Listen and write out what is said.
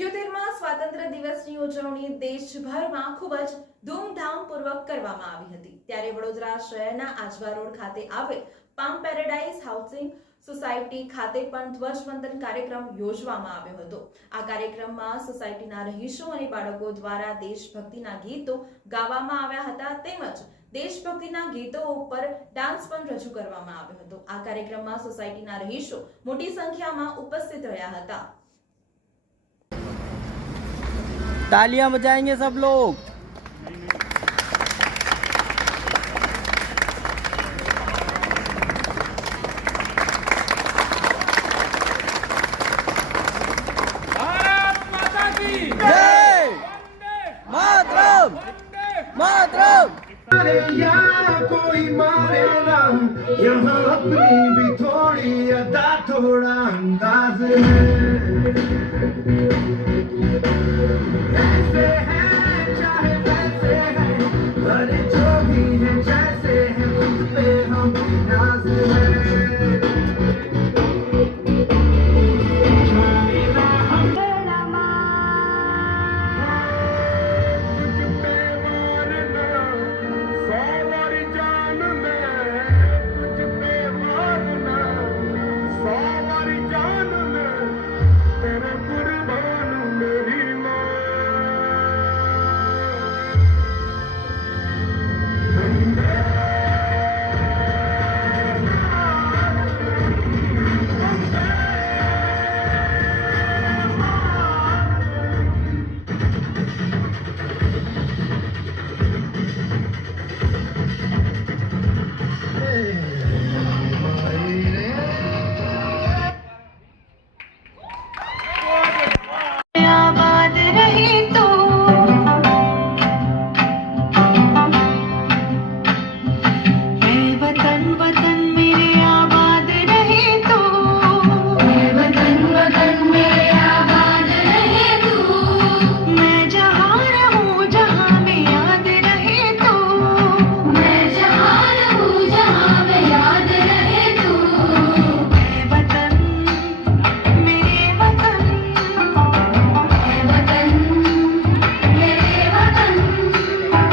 78માં સ્વાતંત્ર્ય દિવસની ઉજવણી દેશભરમાં ખૂબ જ ધૂમધામપૂર્વક કરવામાં આવી હતી। ત્યારે વડોદરા શહેરના આજવા રોડ ખાતે આવેલ પામ પેરેડાઇઝ હાઉસિંગ સોસાયટી ખાતે પણ ધ્વજવંદન કાર્યક્રમ યોજવામાં આવ્યો હતો। આ કાર્યક્રમમાં સોસાયટીના રહીશો અને બાળકો દ્વારા દેશભક્તિના ગીતો ગાવામાં આવ્યા હતા તેમજ દેશભક્તિના ગીતો ઉપર ડાન્સ પણ રજૂ કરવામાં આવ્યો હતો। આ કાર્યક્રમમાં સોસાયટીના રહીશો મોટી સંખ્યામાં ઉપસ્થિત રહ્યા હતા। तालियां बजाएंगे सब लोग। भारत माता की जय मातरम मातरम। अरे यहाँ कोई मारे ना, यहाँ अपनी भी थोड़ी अदा थोड़ा अंदाज है।